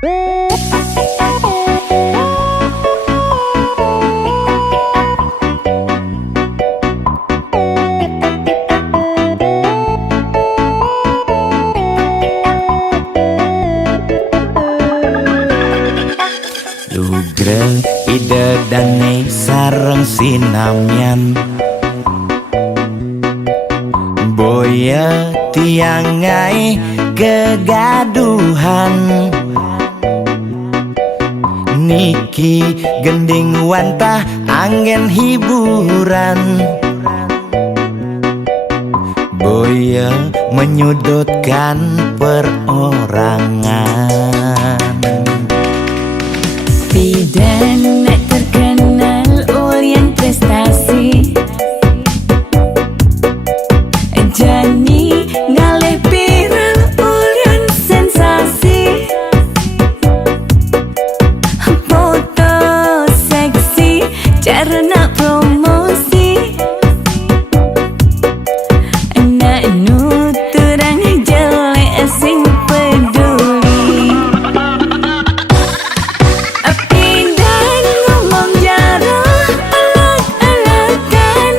Lugre ide dane sareng sinamyan boya tiangai kegaduhan niki gending wantah angin hiburan boya menyudutkan perorangan. Bidan terkenal ulyan prestasi Jani ngalih viral ulyan sensasi foto seksi carana promosi anak nuturang jelek sing peduli Bidan ngomong jarah alak-alakan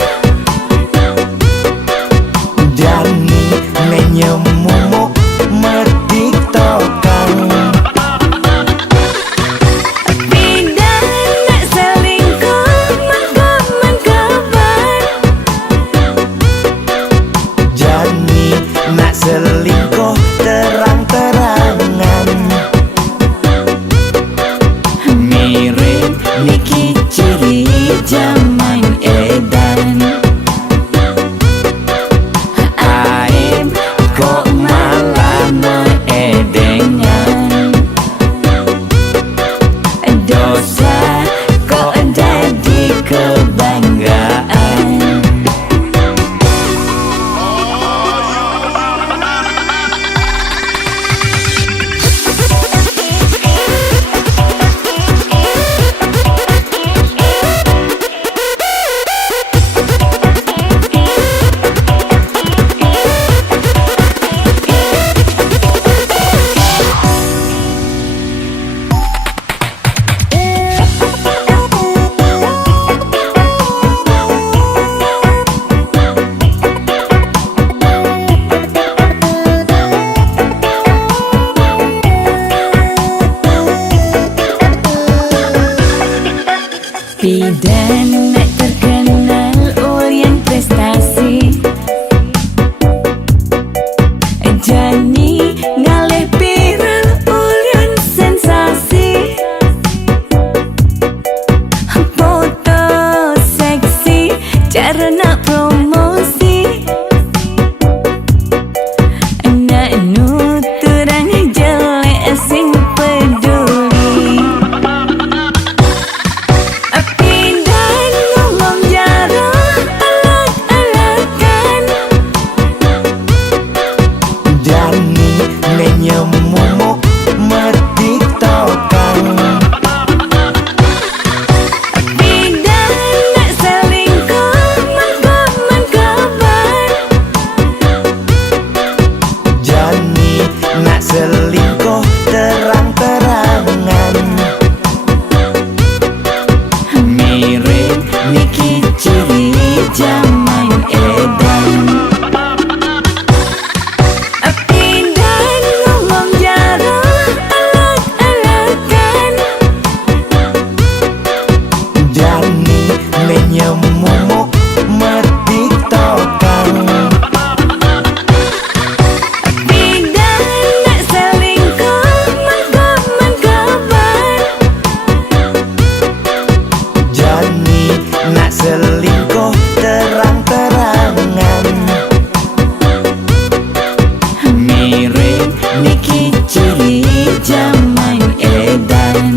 Jani menyemumuk metiktokan Bidan nak selingkuh mangkapan Jani nak selingkuh terang-terangan mirip niki ciri zaman edan aib kok malah meedengan dosa kok jadi kebanggaan Bidan terkenal ulyan prestasi Jani ngalih viral ulyan sensasi foto seksi carana promosi anak nuturang jelek sing peduli Bidan ngomong jarah alak-alakan Jani menyemumuk metiktokan Bidan nak selingkuh mangkapan Jani nak selingkuh terang-terangan mirip niki ciri zaman edan Bidan ngomong jarah alak-alakan Jani menyemumuk metiktokan Bidan nak selingkuh mangkapan Jani nak selingkuh terang-terangan mirip niki ciri zaman edan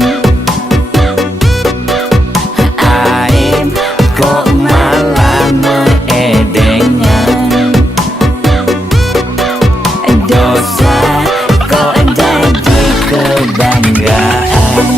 aib kok malah meedengan dosa kok jadi kebanggaan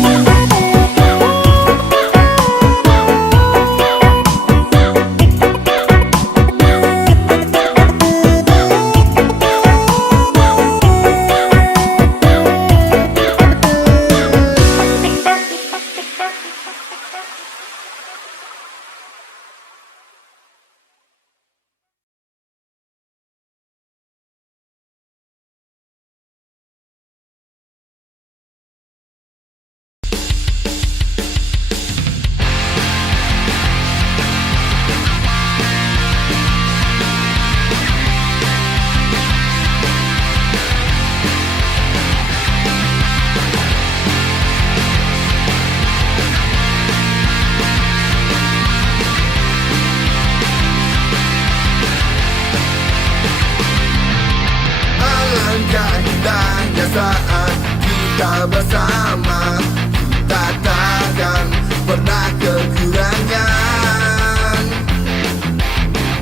saat kita bersama, kita takkan pernah kekurangan.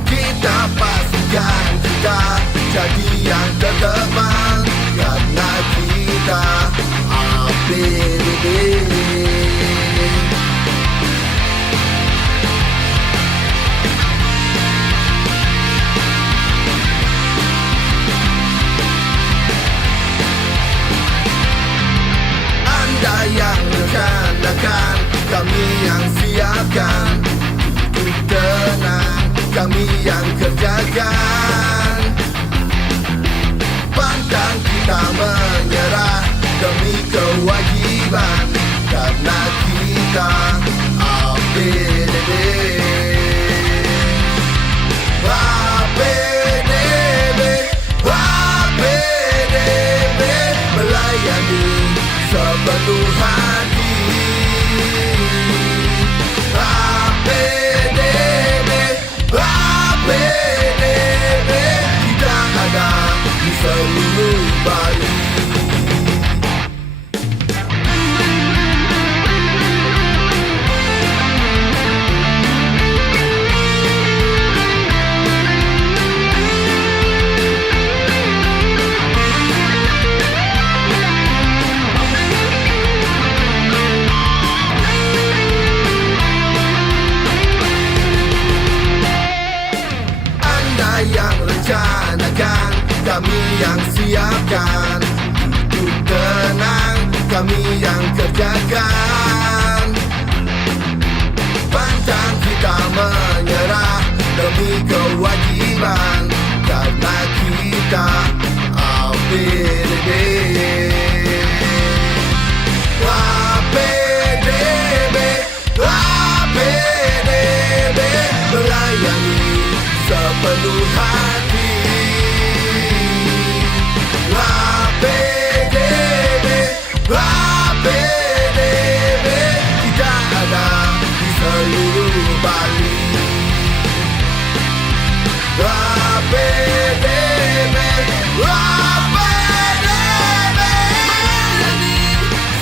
Kita pastikan kita jadi yang terdepan, karena kita APDB. Anda yang rencanakan, kami yang siapkan. Hidup tenang, kami yang kerjakan. Pantang kita menyerah demi kewajiban, karena kita APDB. APDB, APDB, melayani sepenuh hati. APDB, APDB, kita ada di seluruh Bali. Yang rencanakan, kami yang siapkan. Hidup tenang, kami yang kerjakan. Pantang kita menyerah demi kewajiban, karena kita APDB. APDB, APDB, melayani sepenuh hati. APDB, APDB, kita ada di seluruh Bali. APDB, APDB,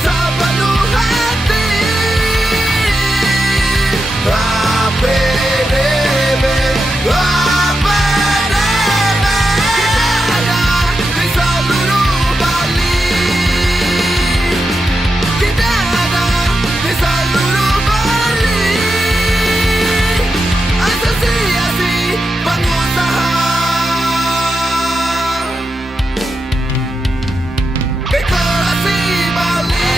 sepenuh hati. APDB, APDB, kita ada di seluruh Bali. Kita ada di seluruh Bali. Asosiasi Pengusaha Dekorasi Bali.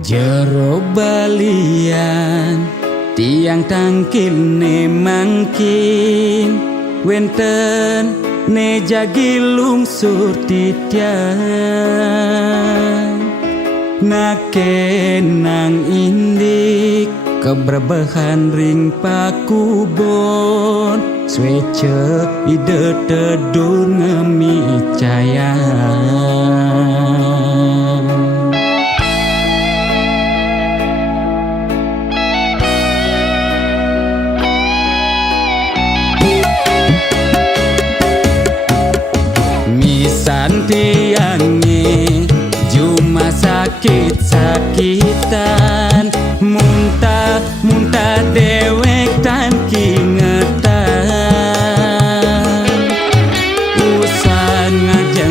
Jero balian tiang tangkil ne mangkin, wenten ne jagi lungsur titian. Nakenang indik keberbahan ring pakubon, swece ide tedun ngemi cayan. Santiangi cuma sakit-sakitan, muntah dewek tan kingetan. Usan ngajak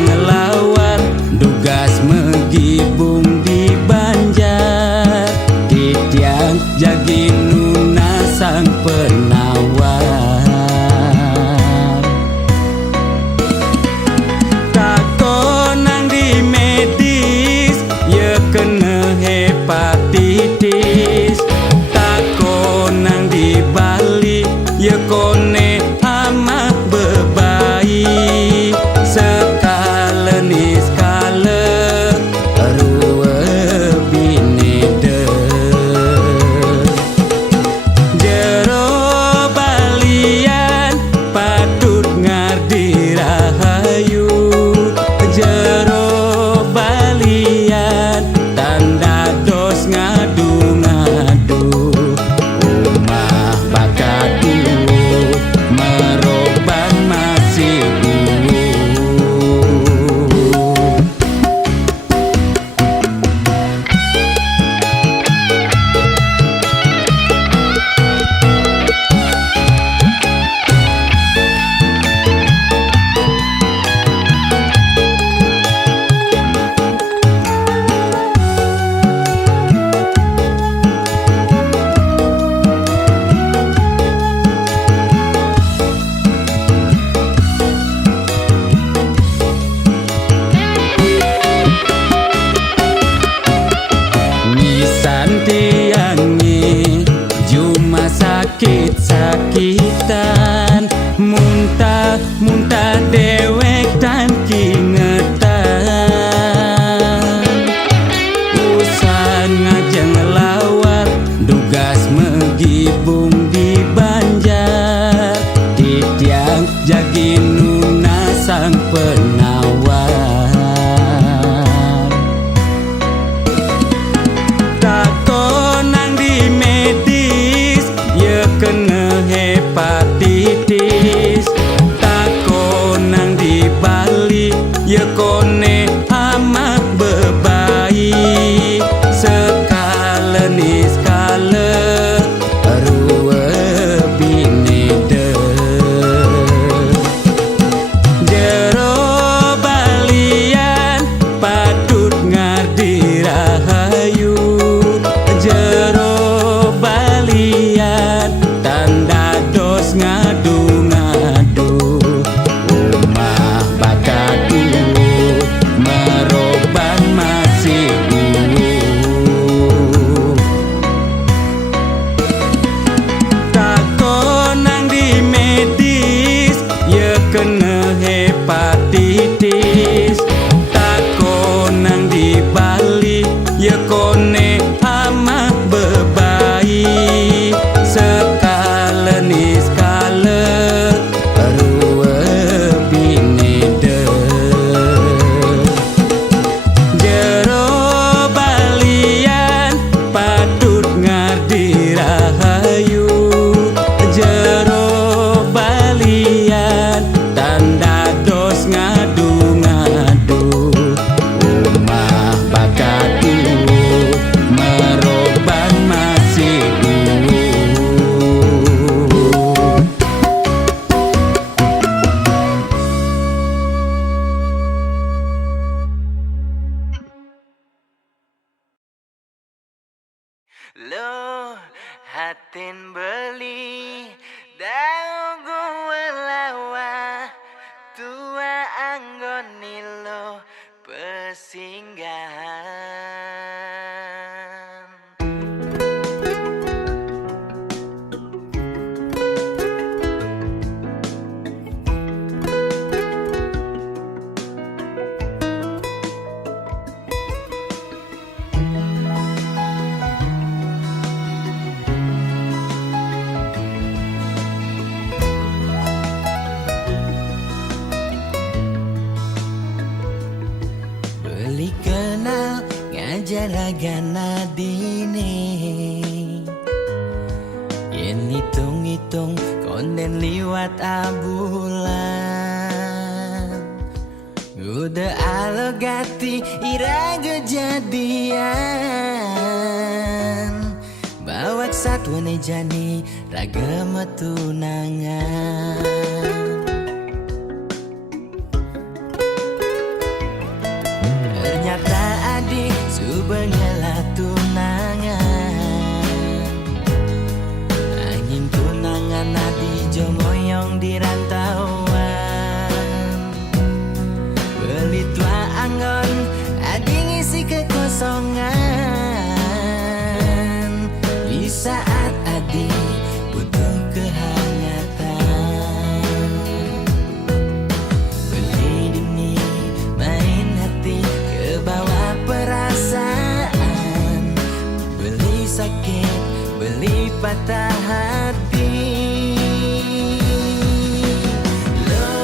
ye kone amat bebaik sekala ni skala rua bini de jero balian patut ngardi rahayu jero balian tanda dos ngadu-ngadu rumah bakatu meroban masih takonang di medis ye kena hepatitis takonang di Bali ye kone amat bebaik sekala ni skala rua bini de jero balian patut ngardi rahayu jero balian tanda dos ngadu-ngadu rumah bakatu meroban masih Lo hatin beli daun gua lawa tua anggoni lo pesinggahan. Beli kenal ngajar agana dini yen hitung-hitung konden liwat abulan udah alogati ira kejadian bawak satwa jani ragam tunangan. Ternyata adik subengela tunangan angin tunangan adi jomoyong di rantauan beli tua anggon adi ngisi kekosongan di saat adi butuh kehangatan beli dini main hati bawa perasaan beli sakit beli patah hati lo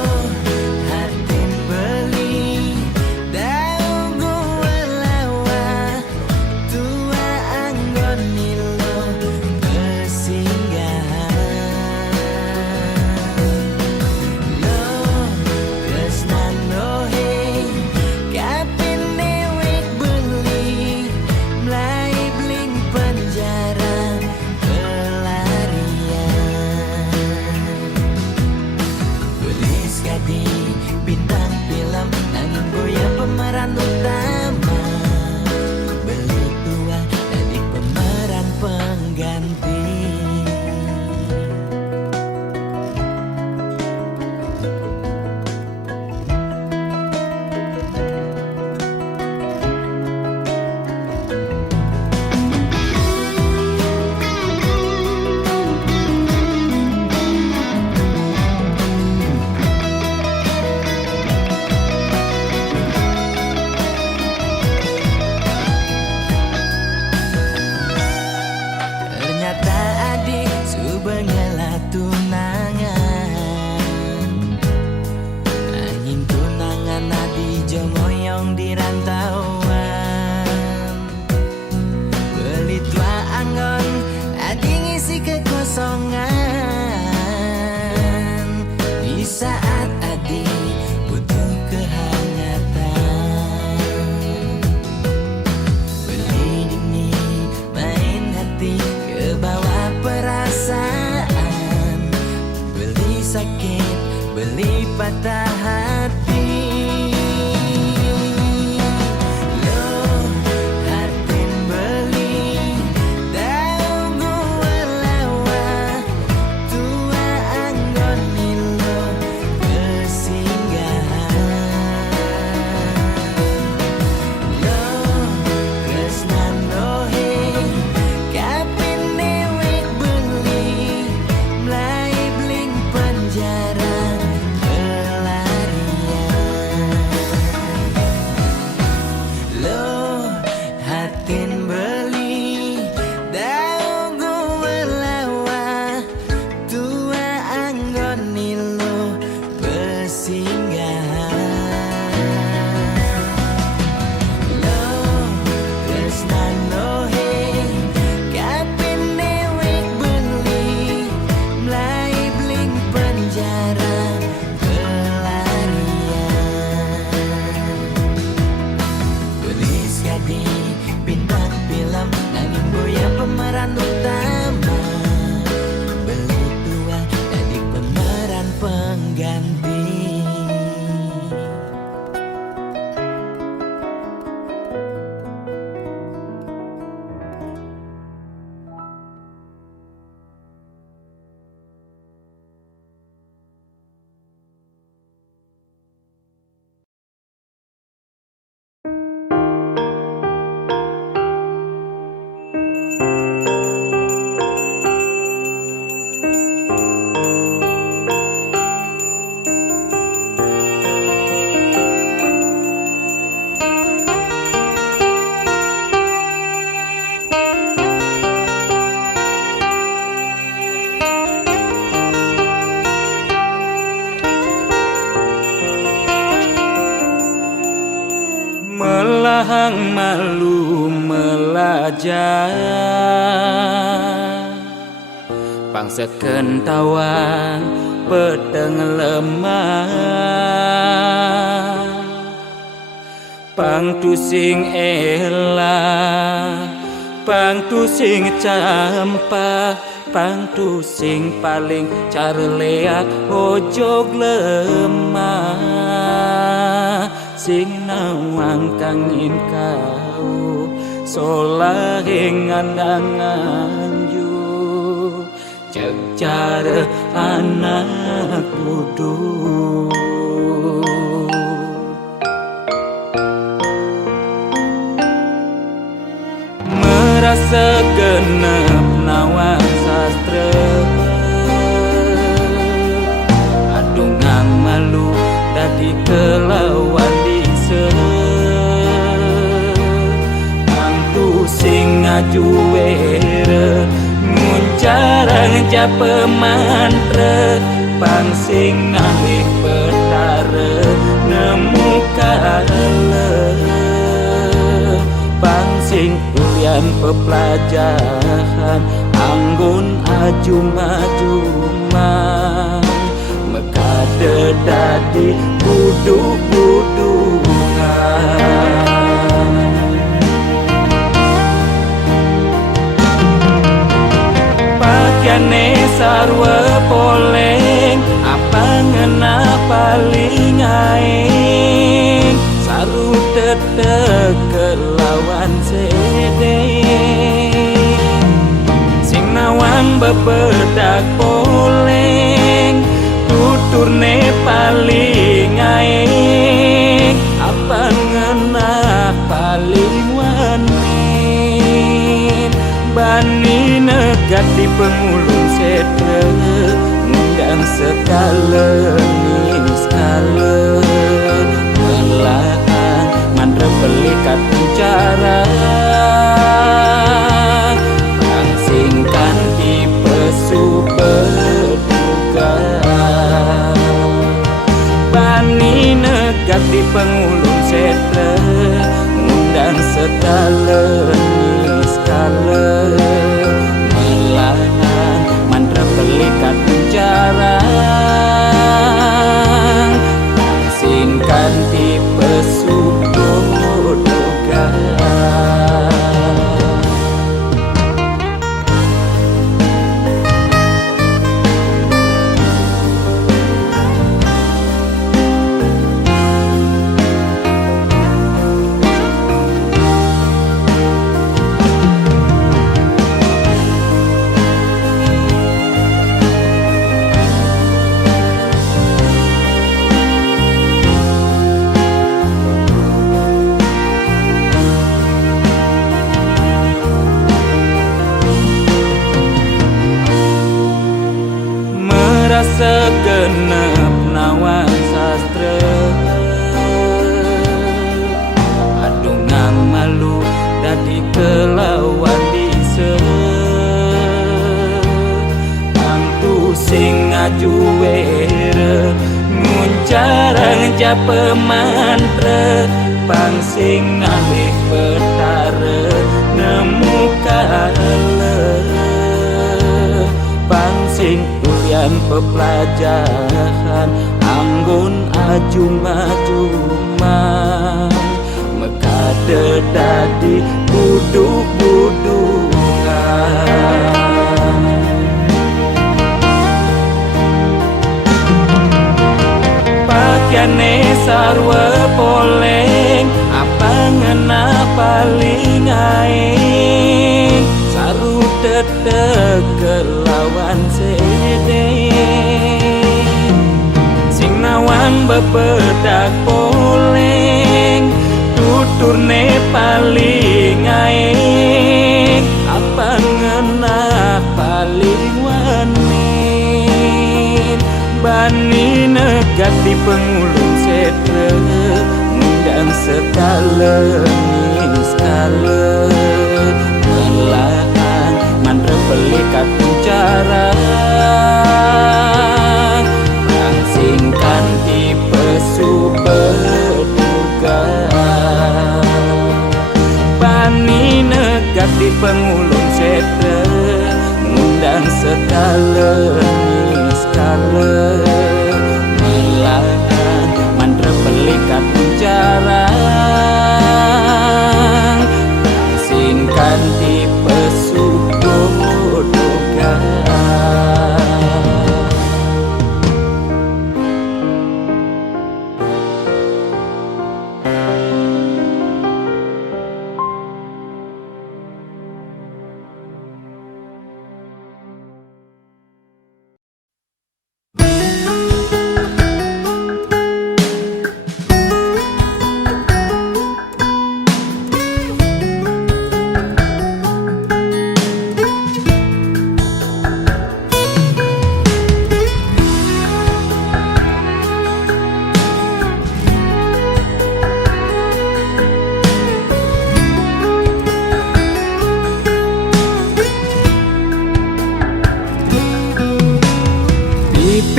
hatin beli daun gua lawa tua anggoni lo pesinggahan lo tresnan lohe kapin newek beli mlai bling penjara pelarian beli sekadi bintang film nanging boya pemeran utama beli dua jadi pemeran pengganti. Ternyata adik subengela tunangan angin tunangan adi jomoyong di rantauan beli tua anggon adi ngisi kekosongan di saat adi butuh kehangatan melahang malu melajah bangsa kentawan pedang lemah pang tusing elah pang tusing campah pang tusing paling carleak ojog lemah sing nawang kangin kau solahing andangan yu cek cara anak kudu merasa genep nawang sastra adungang malu dadi kelawan dise mantu sing ngajuere nguncarang japa mantra pang sing ngalih petara nemu kale pang sing ulian pepelajaran anggun ajum-ajuman mekade dadi buduk-budungan pakaiane sarwa poleng apa ngena paling aing saru tetek kelawan sede sing nawang bebedak poleng tuturne paling aing apa ngena paling wanin bani negat di pengulung sede ngundang sekala ning skala melahan mandra pelikat bicara pangsingkan di pesu berduga bani negat di pengulung setre ngundang sekala niskala melahan mandra pelikat bicara pangsingkan di pesu berduga segenep nawang sastra adungang malu dadi kelawan dise mantu sing ngajuere nguncarang japa mantra pang sing ngalih petara nemu kale pang sing ulian pepelajaran anggun ajum-ajuman mekade dadi buduk-budungan pakaiane sarwa poleng apa ngena paling aing saru tetek kelawan sede sing nawang bebedak poleng tuturne paling aing apa ngena paling wanin bani negat di pengulung setre ngundang sekala niskala melahan mandra pelikat bicara pangsingkan di pesu berduga pengulung setre ngundang skala melahan mantra pelikat jarang singkan di pesubodokan.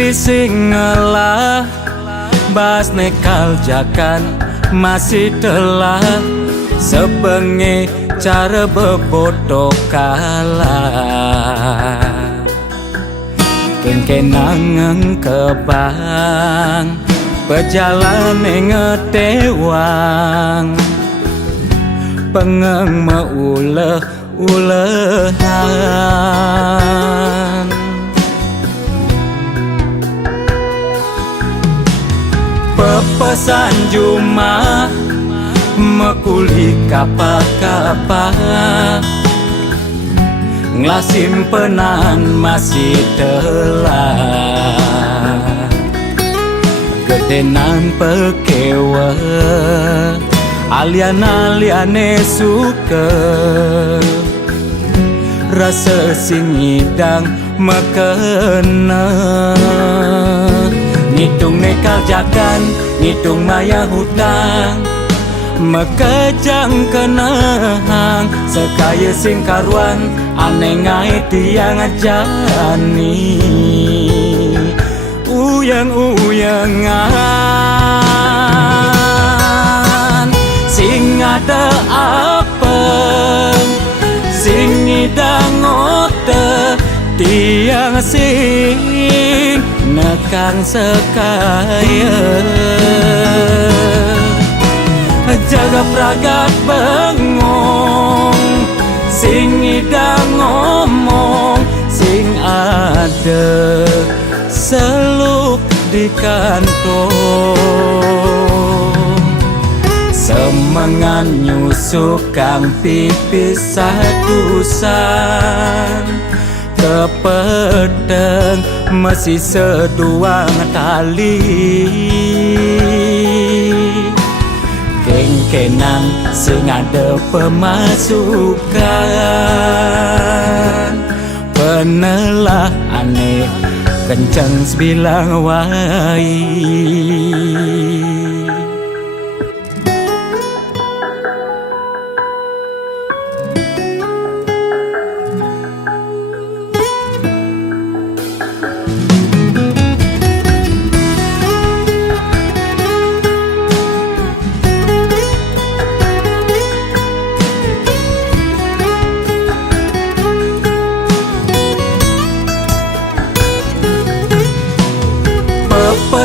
Sing ngelah bas nekal jakan masih telah sebengi cara bebodoh kalah kengkenangan kebang pejalan ngetewang pengeng meuleh-ulehan pepesan Juma mekuli kapa-kapa nglasim penan masih telah gedenan pekewe alian-aliane suka rasa sing ngidang mekena ngitung nekal jakan, ngitung maya hutang mekejang kenang sekaya sing karuan aneh ngai tiang jani uyang-uyangan sing ada apa sing ngidang ote tiang sing nekang sekaya jaga pragat bengong sing ngidang ngomong sing ada seluk di kantong semengan nyusuk kang pipis sadusan kepedeng masih seduang tali kengkenang sing ada pemasukan penelah aneh kencang sebilang wai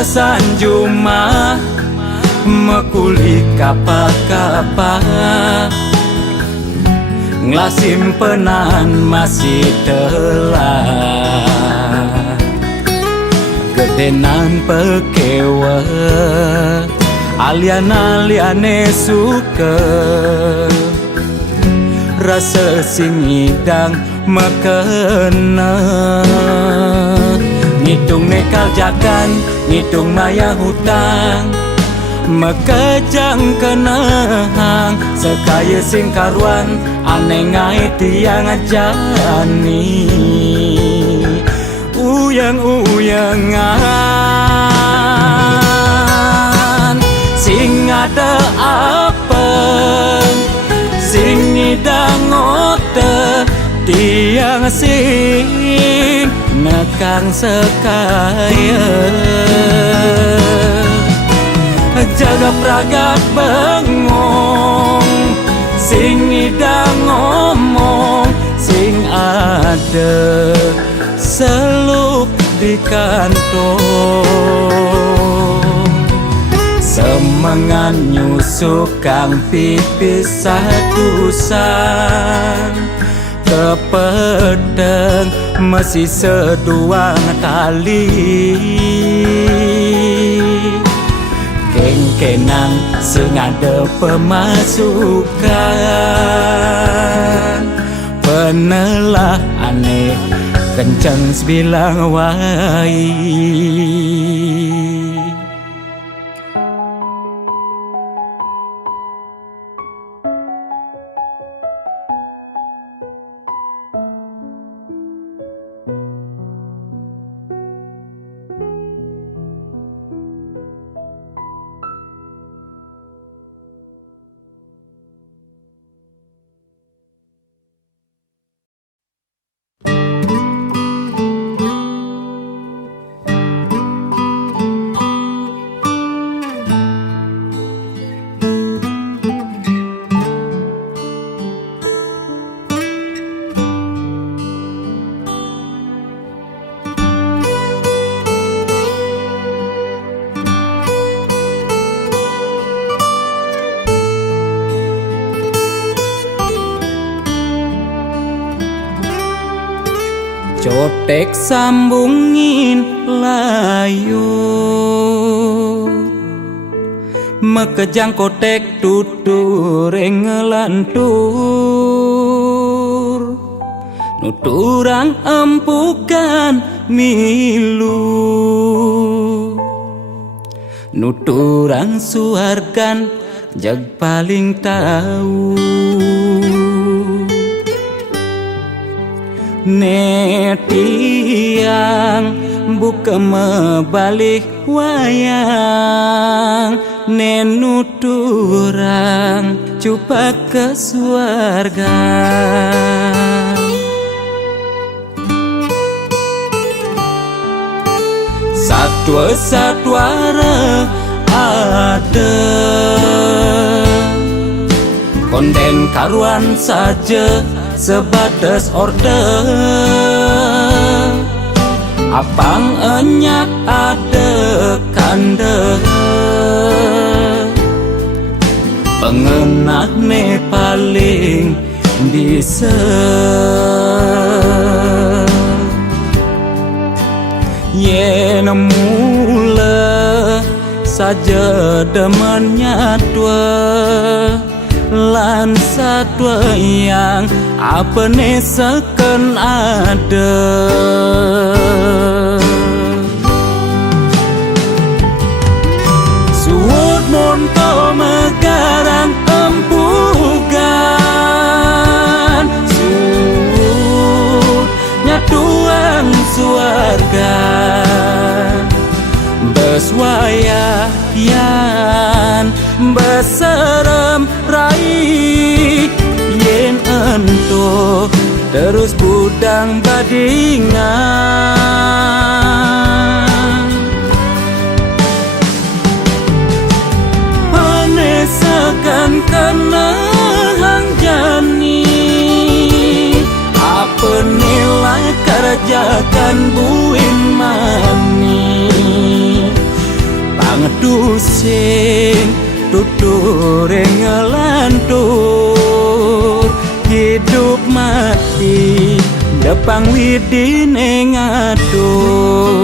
pesan Juma mekuli kapa-kapa nglasim penan masih telah gedenan pekewe alian-aliane suka rasa sing ngidang mekena ngitung nekal jakan ngitung maya hutang mekejang kenang sekaya sing karuan aneh ngai tiang jani uyang-uyangan sing ada apa sing ngidang ote tiang sing nekang sekaya jaga pragat bengong sing ngidang ngomong ngade seluk di kantong semangan nyusuk kang pipis satusan kepedeng masih seduang kali keng-kenang sengada pemasukan penelah aneh kencang sebilang wai. Cotek sambungin layu Mekejang kotek tutur ngelantur Nuturang empukan milu Nuturang suargan jag paling tahu Netiang buka mebalik wayang Nenuturang cupa ke suarga Satwa-satwara ada Konden karuan saja sebatas order Apang enyak ada kande Pengenah ne paling bisa Yen mula saja demennya tua Lan satwa yang apa ne seken ada Suut monto megarang empugan Suut nyatuang suarga Beswayayan beserem rai Yen ento terus budang badingan Panesakan kena hang jani Apa nilai kerjakan buin mani Pangedusing tutur ngelantur Hidup mati depang widine ngatur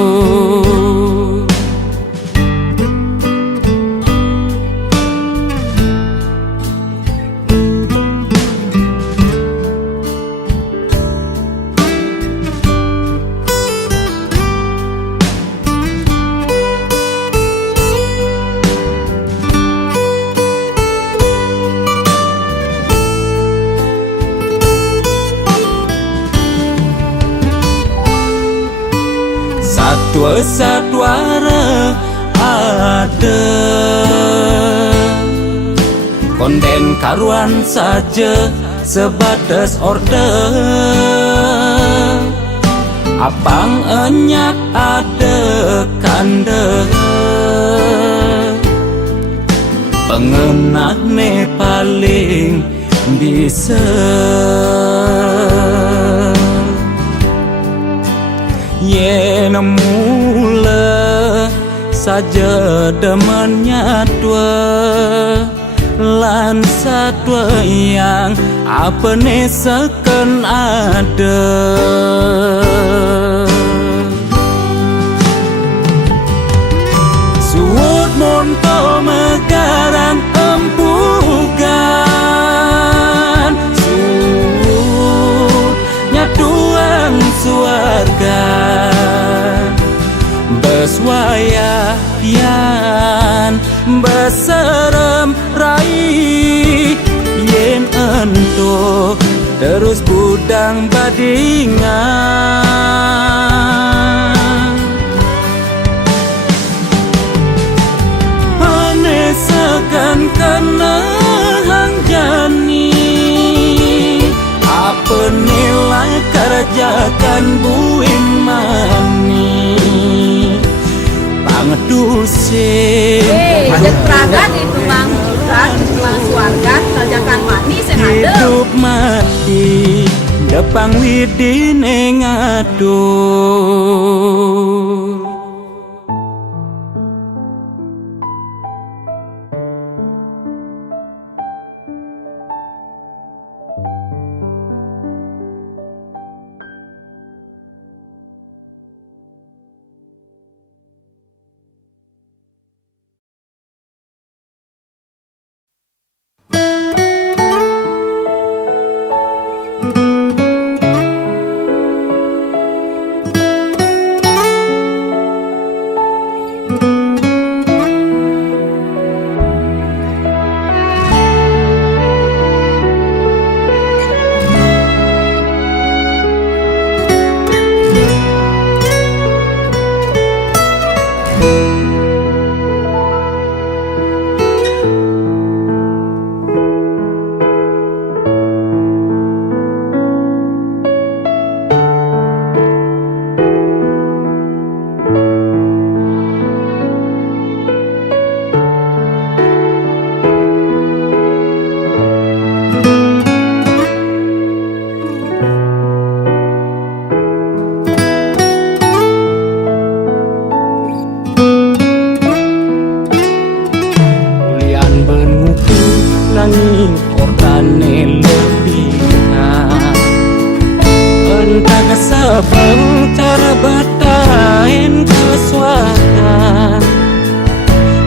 Satwa-satwara ada Konden karuan saja sebatas order Apang enyak ada kande Pengenah ne paling bisa yen mula saja demennya dua lan satwa yang apa seken ada suut monto megarang empugan suut nyatuang suarga beswayayan beserem rai yen ento terus budang badingan hane sekan kena hang jani apa nilai kerjakan buin mani pangedusin Hei, peragan itu Bang Gibran, Mas warga kerjakan manis yang ada. hidup mati depang widine ngatur nanging kortane lebihan entah kesebang cara bertahan kesuatan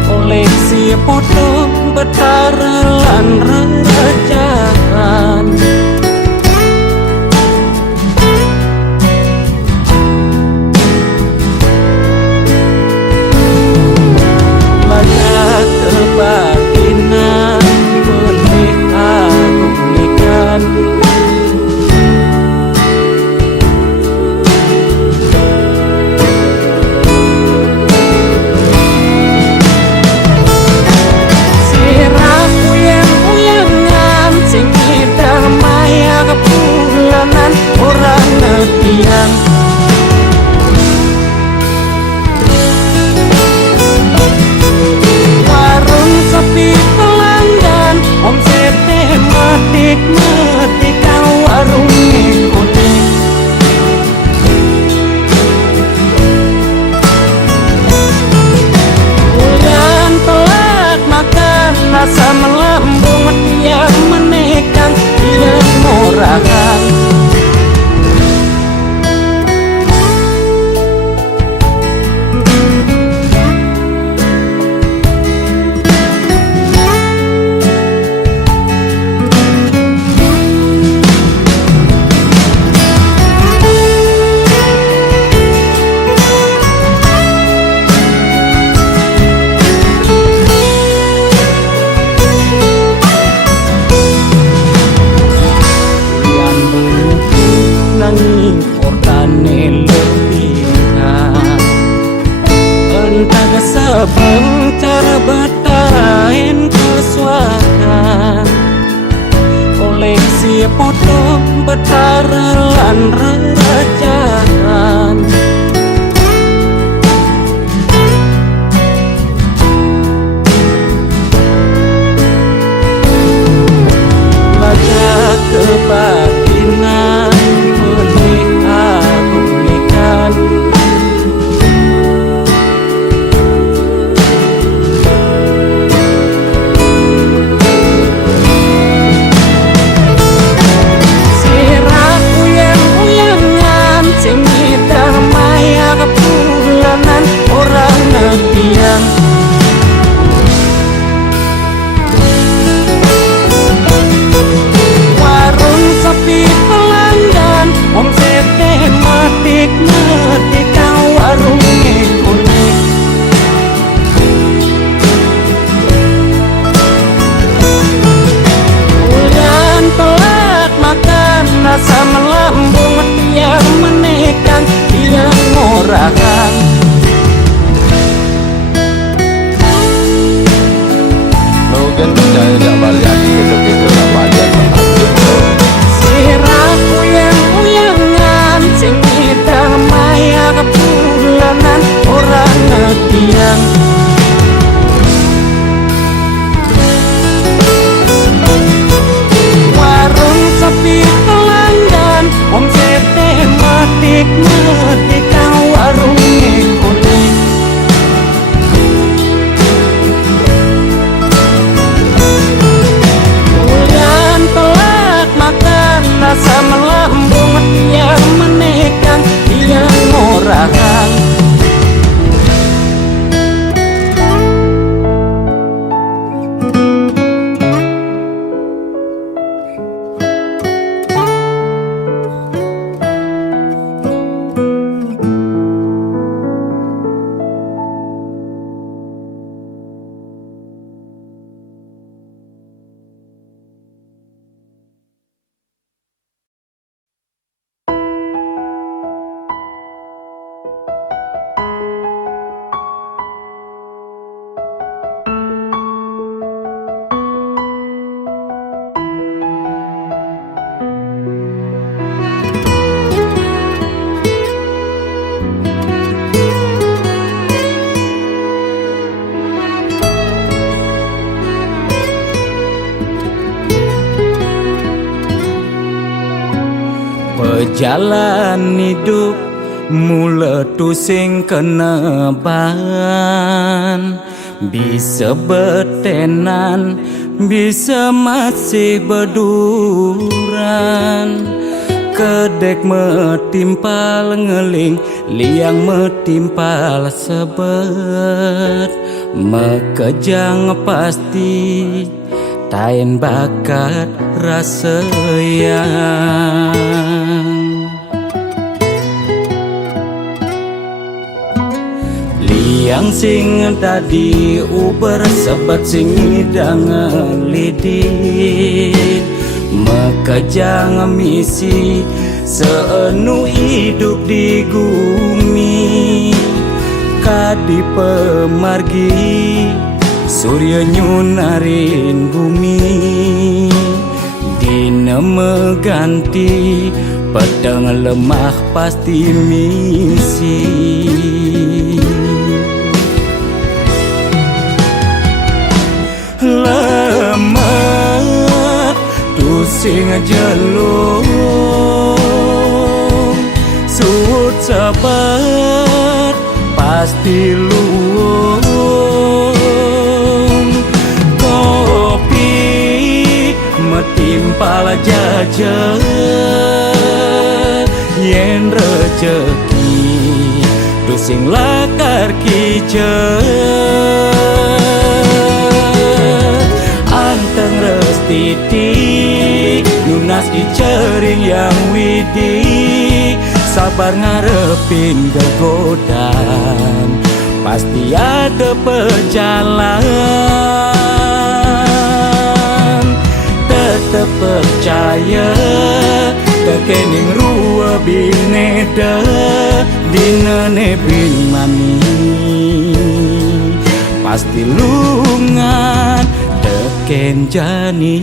koleksi foto betara lan rejaan banyak kebatinan warung sepi pelanggan omsete metik kau warung kuning bulan telat makan rasa melambung tiang menekan tidak murahan nanging kortane lebihan entah kesebang cara bertahan kesuatan koleksi foto betara lan rejaan baca kebatinan pulihkan ke jalan hidup meletus sing keneban, bisa betenan, bisa masih berduran. Kedek metimpal ngeling, liang metimpal sebet. Mekejang pasti, tain bakat rasa yang. Liang sing tadi uber sebet sing hidang lidit. Mekejang misi seenu hidup di bumi. Kadi pemargi surya nyunarin bumi. Dina meganti pedang lemah pasti misi. Lemah tusing jelung, suut sabar pasti luung. Kopi metimpal jajan, yen rejeki tusing lakar kijen. Anteng restiti lunas dicering yang widi. Sabar ngarepin kegodaan, pasti ada pejalan. Tetep percaya tekening rua bineda dina nebin mami. Pasti lungan teken jani.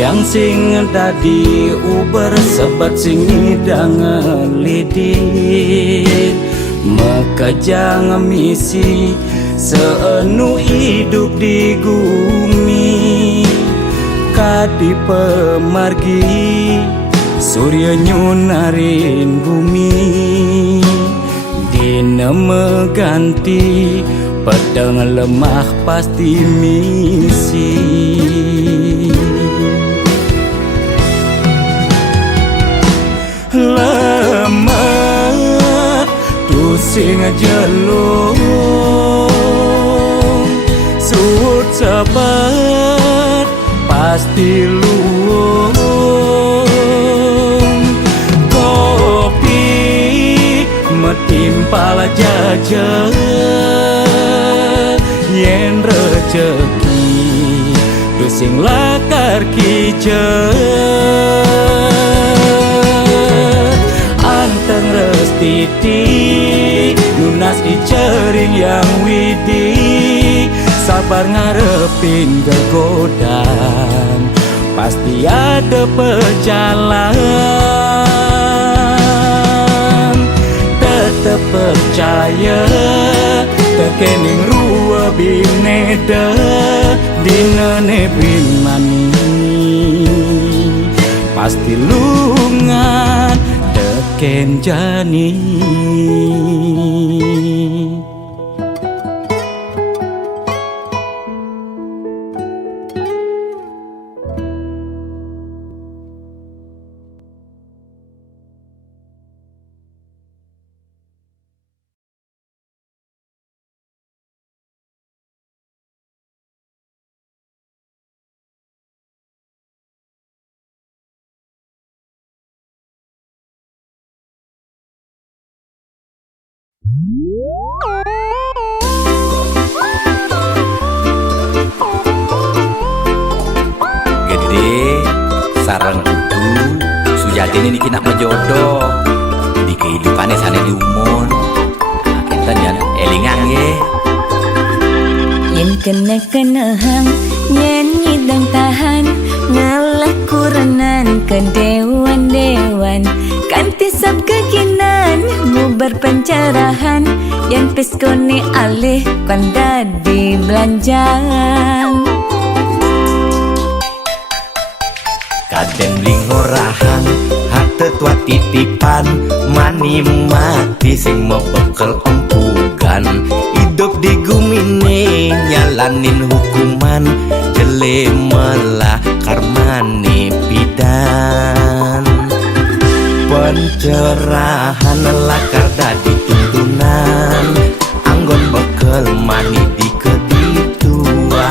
Yang sing tadi uber sebet sing hidang lidit. Mekejang misi seenu hidup di bumi. Kadi pemargi surya nyunarin bumi. Dina meganti pedang lemah pasti misi. Lemah tusing jelung, suut sabar pasti luung. Kopi metimpal jajan, yen rejeki tusing lakar kijen. Anteng restiti lunas dicering yang widi. Sabar ngarepin kegodaan, pasti ada pejalan. Tetep percaya tekening rua bineda dina nebin mani. Pasti lungan teken jani. Gede sarang kudu sejati ini kena menjodoh di kehidupannya sana di umur. Nah, enten ya elingang ye. Yen kena hang nyanyi dan tahan ngalah kurenan ke dewan-dewan kanti sab kekinan mu berpencerahan yang piskoni alih kanda di belanjang Kadang lingorahan hati tua titipan mani mati sing mau bekel empugan hidup di gumine nyalanin hukuman jele melah karmane pidan pencerahan lakar dadi tuntunan anggon bekel mani di kedituan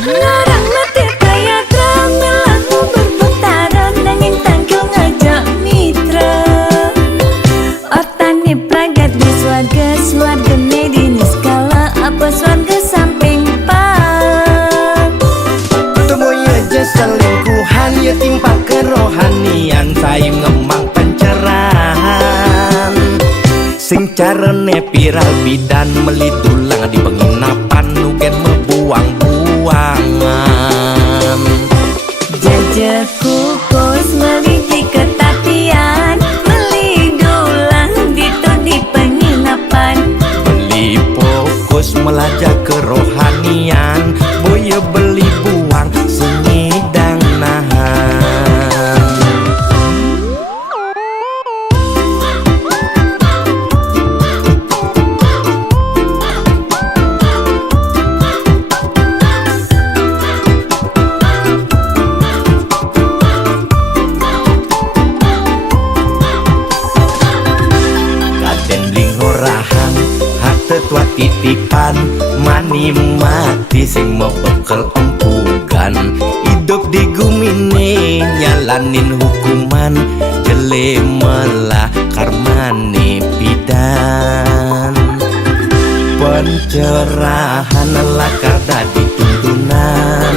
ngarang mati kaya drama lagu berputaran nanging tangkil ngajak mitra otane pragat di swarga swarga medini skala apa swarga samping pak temoy aja selingkuhan ya timpa kerohanian saim ngemang pencerahan sing carane piral bidan meli tulang di penginapan nugen mebuang-buangan jajak kukus meliti ketapian meli dulang gitu di penginapan beli fokus melajak kerohanian boya beli buang sengidang nahan Kaden lingorahan hati tua titipan mani mati sing mau bekel empugan hidup di gumine nyalanin hukuman jele melah karmane pidan pencerahan lakar dadi tuntunan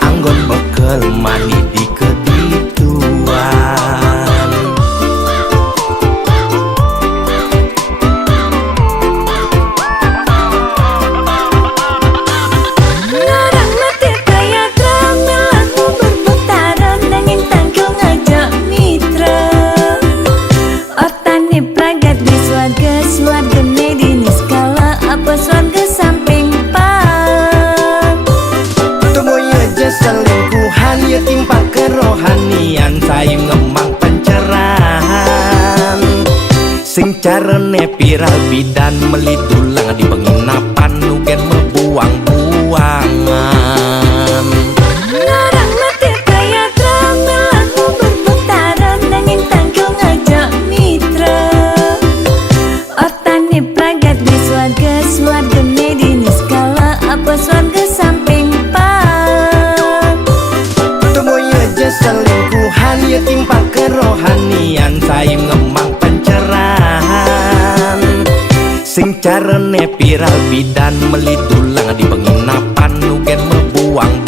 anggon bekel mani di kedituan ngarang mati kaya drama lagu berputaran nanging tangkil ngajak mitra otane pragat di swarga swarga medini skala apa swarga samping pak temoy aja selingkuhan ya timpa kerohanian saim ngemang pencerahan sing carane piral bidan meli tulang di penginapan nugen mebuang-buangan ngarang mati kaya drama lagu berputaran nanging tangkil ngajak mitra otane pragat di swarga swarga medini skala apa swarga samping pak temoy aja selingkuhan ya timpa kerohanian saim ngemang pencerahan sing carane piral bidan meli tulang di penginapan nugen mebuang